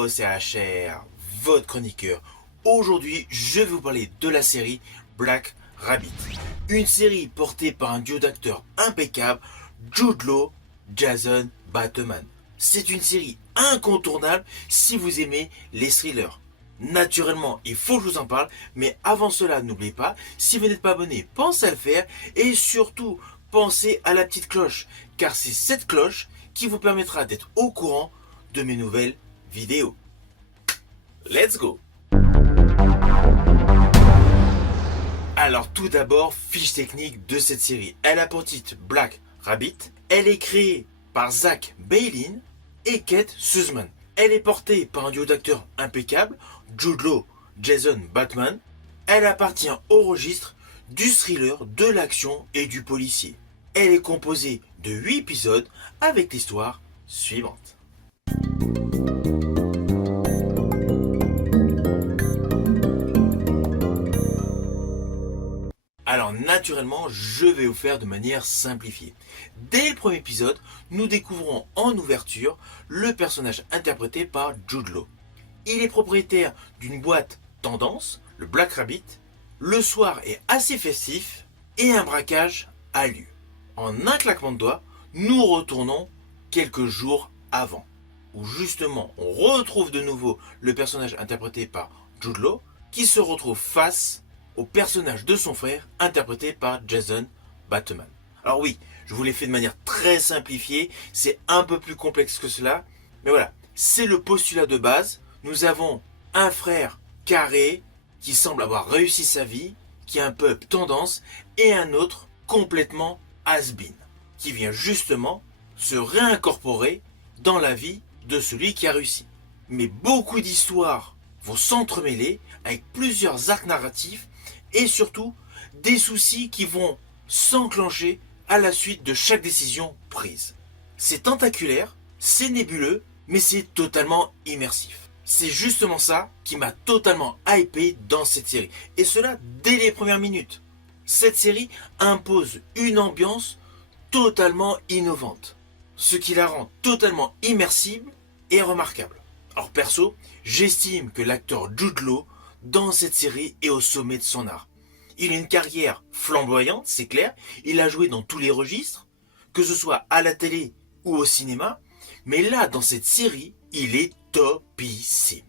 Yo, c'est HR, votre chroniqueur. Aujourd'hui, je vais vous parler de la série Black Rabbit. Une série portée par un duo d'acteurs impeccable, Jude Law, Jason Bateman. C'est une série incontournable si vous aimez les thrillers. Naturellement, il faut que je vous en parle, mais avant cela, n'oubliez pas, si vous n'êtes pas abonné, pensez à le faire et surtout, pensez à la petite cloche, car c'est cette cloche qui vous permettra d'être au courant de mes nouvelles vidéos. Let's go! Alors tout d'abord, fiche technique de cette série. Elle a pour titre Black Rabbit. Elle est créée par Zach Baylin et Kate Sussman. Elle est portée par un duo d'acteurs impeccable, Jude Law, Jason Bateman. Elle appartient au registre du thriller, de l'action et du policier. Elle est composée de 8 épisodes avec l'histoire suivante. Alors naturellement, je vais vous faire de manière simplifiée. Dès le premier épisode, nous découvrons en ouverture le personnage interprété par Jude Law. Il est propriétaire d'une boîte tendance, le Black Rabbit. Le soir est assez festif et un braquage a lieu. En un claquement de doigts, nous retournons quelques jours avant, où justement on retrouve de nouveau le personnage interprété par Jude Law qui se retrouve face au personnage de son frère interprété par Jason Bateman. Alors oui, je vous l'ai fait de manière très simplifiée, c'est un peu plus complexe que cela, mais voilà, c'est le postulat de base. Nous avons un frère carré qui semble avoir réussi sa vie, qui a un peu tendance, et un autre complètement has-been, qui vient justement se réincorporer dans la vie de celui qui a réussi. Mais beaucoup d'histoires vont s'entremêler avec plusieurs arcs narratifs et surtout des soucis qui vont s'enclencher à la suite de chaque décision prise. C'est tentaculaire, c'est nébuleux, mais c'est totalement immersif. C'est justement ça qui m'a totalement hypé dans cette série. Et cela dès les premières minutes. Cette série impose une ambiance totalement innovante, ce qui la rend totalement immersible et remarquable. Alors perso, j'estime que l'acteur Jude Law dans cette série est au sommet de son art. Il a une carrière flamboyante, c'est clair, il a joué dans tous les registres, que ce soit à la télé ou au cinéma, mais là dans cette série, il est topissime.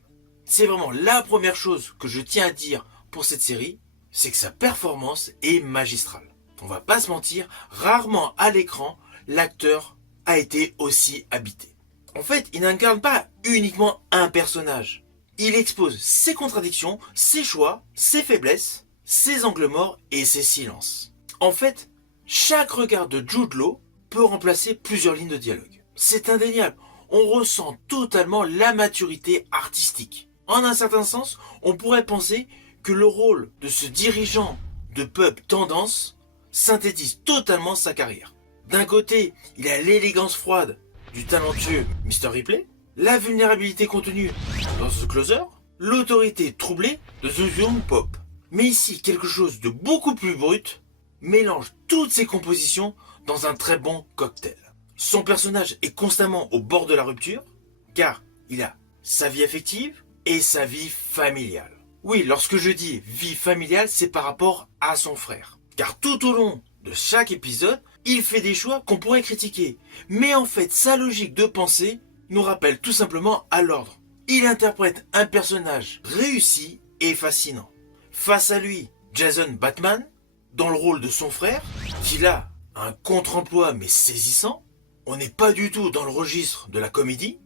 C'est vraiment la première chose que je tiens à dire pour cette série, c'est que sa performance est magistrale. On va pas se mentir, rarement à l'écran, l'acteur a été aussi habité. En fait, il n'incarne pas uniquement un personnage. Il expose ses contradictions, ses choix, ses faiblesses, ses angles morts et ses silences. En fait, chaque regard de Jude Law peut remplacer plusieurs lignes de dialogue. C'est indéniable, on ressent totalement la maturité artistique. En un certain sens, on pourrait penser que le rôle de ce dirigeant de pub tendance synthétise totalement sa carrière. D'un côté, il a l'élégance froide du talentueux Mr. Ripley, la vulnérabilité contenue dans The Closer, l'autorité troublée de The Young Pop. Mais ici, quelque chose de beaucoup plus brut mélange toutes ces compositions dans un très bon cocktail. Son personnage est constamment au bord de la rupture, car il a sa vie affective et sa vie familiale. Oui, lorsque je dis vie familiale, c'est par rapport à son frère. Car tout au long de chaque épisode, il fait des choix qu'on pourrait critiquer. Mais en fait, sa logique de pensée nous rappelle tout simplement à l'ordre. Il interprète un personnage réussi et fascinant. Face à lui, Jason Bateman, dans le rôle de son frère, qui a un contre-emploi mais saisissant. On n'est pas du tout dans le registre de la comédie.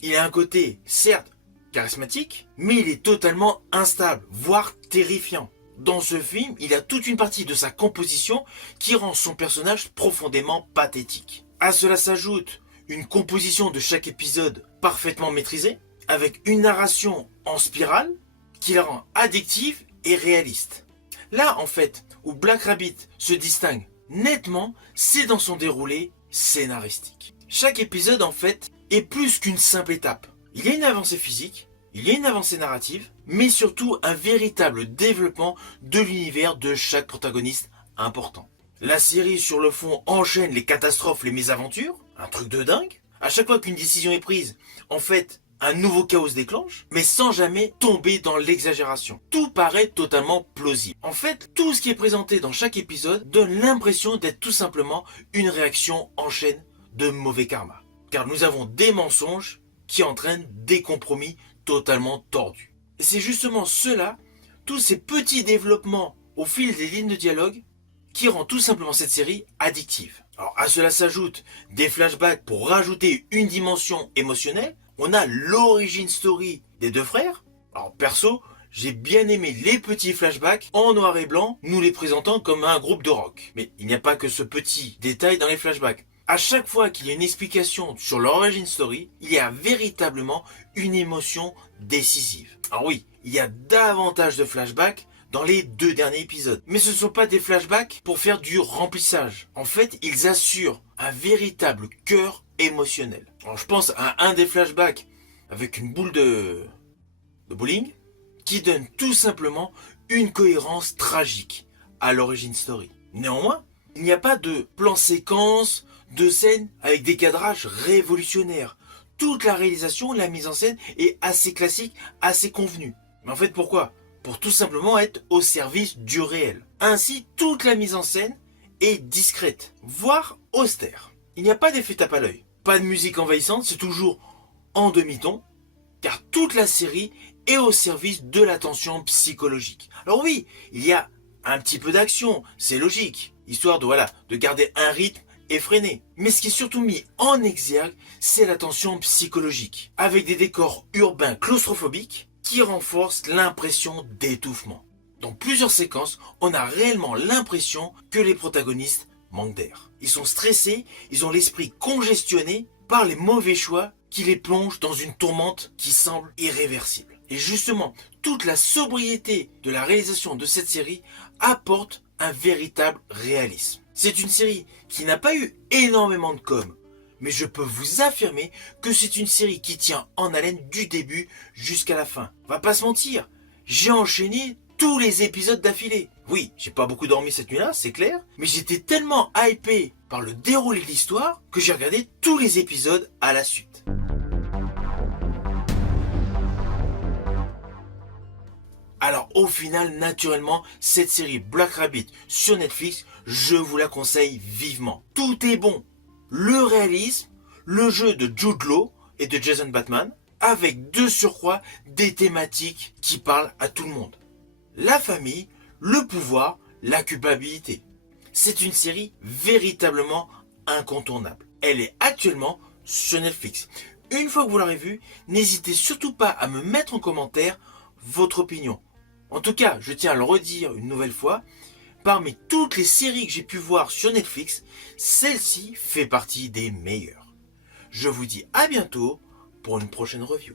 Il a un côté, certes, charismatique, mais il est totalement instable, voire terrifiant. Dans ce film, il a toute une partie de sa composition qui rend son personnage profondément pathétique. À cela s'ajoute une composition de chaque épisode parfaitement maîtrisée, avec une narration en spirale qui la rend addictive et réaliste. Là, en fait, où Black Rabbit se distingue nettement, c'est dans son déroulé scénaristique. Chaque épisode, en fait, est plus qu'une simple étape. Il y a une avancée physique, il y a une avancée narrative, mais surtout un véritable développement de l'univers de chaque protagoniste important. La série, sur le fond, enchaîne les catastrophes, les mésaventures, un truc de dingue. À chaque fois qu'une décision est prise, en fait, un nouveau chaos se déclenche, mais sans jamais tomber dans l'exagération. Tout paraît totalement plausible. En fait, tout ce qui est présenté dans chaque épisode donne l'impression d'être tout simplement une réaction en chaîne de mauvais karma. Car nous avons des mensonges qui entraînent des compromis totalement tordus. Et c'est justement cela, tous ces petits développements au fil des lignes de dialogue, qui rend tout simplement cette série addictive. Alors à cela s'ajoutent des flashbacks pour rajouter une dimension émotionnelle. On a l'origin story des deux frères. Alors perso, j'ai bien aimé les petits flashbacks en noir et blanc, nous les présentant comme un groupe de rock. Mais il n'y a pas que ce petit détail dans les flashbacks. À chaque fois qu'il y a une explication sur l'origin story, il y a véritablement une émotion décisive. Alors oui, il y a davantage de flashbacks dans les 2 derniers épisodes. Mais ce ne sont pas des flashbacks pour faire du remplissage. En fait, ils assurent un véritable cœur émotionnel. Alors, je pense à un des flashbacks avec une boule de bowling qui donne tout simplement une cohérence tragique à l'origin story. Néanmoins, il n'y a pas de plan séquence, de scènes avec des cadrages révolutionnaires. Toute la réalisation, la mise en scène est assez classique, assez convenue. Mais en fait, pourquoi ? Pour tout simplement être au service du réel. Ainsi, toute la mise en scène est discrète, voire austère. Il n'y a pas d'effet tape à l'œil, pas de musique envahissante, c'est toujours en demi-ton, car toute la série est au service de la tension psychologique. Alors oui, il y a un petit peu d'action, c'est logique, histoire de garder un rythme effréné. Mais ce qui est surtout mis en exergue, c'est la tension psychologique, avec des décors urbains claustrophobiques, qui renforce l'impression d'étouffement. Dans plusieurs séquences, on a réellement l'impression que les protagonistes manquent d'air. Ils sont stressés, ils ont l'esprit congestionné par les mauvais choix qui les plongent dans une tourmente qui semble irréversible. Et justement, toute la sobriété de la réalisation de cette série apporte un véritable réalisme. C'est une série qui n'a pas eu énormément de com', mais je peux vous affirmer que c'est une série qui tient en haleine du début jusqu'à la fin. On va pas se mentir, j'ai enchaîné tous les épisodes d'affilée. Oui, j'ai pas beaucoup dormi cette nuit-là, c'est clair, mais j'étais tellement hypé par le déroulé de l'histoire que j'ai regardé tous les épisodes à la suite. Alors au final, naturellement, cette série Black Rabbit sur Netflix, je vous la conseille vivement. Tout est bon. Le réalisme, le jeu de Jude Law et de Jason Bateman, avec de surcroît des thématiques qui parlent à tout le monde. La famille, le pouvoir, la culpabilité. C'est une série véritablement incontournable. Elle est actuellement sur Netflix. Une fois que vous l'aurez vue, n'hésitez surtout pas à me mettre en commentaire votre opinion. En tout cas, je tiens à le redire une nouvelle fois, parmi toutes les séries que j'ai pu voir sur Netflix, celle-ci fait partie des meilleures. Je vous dis à bientôt pour une prochaine review.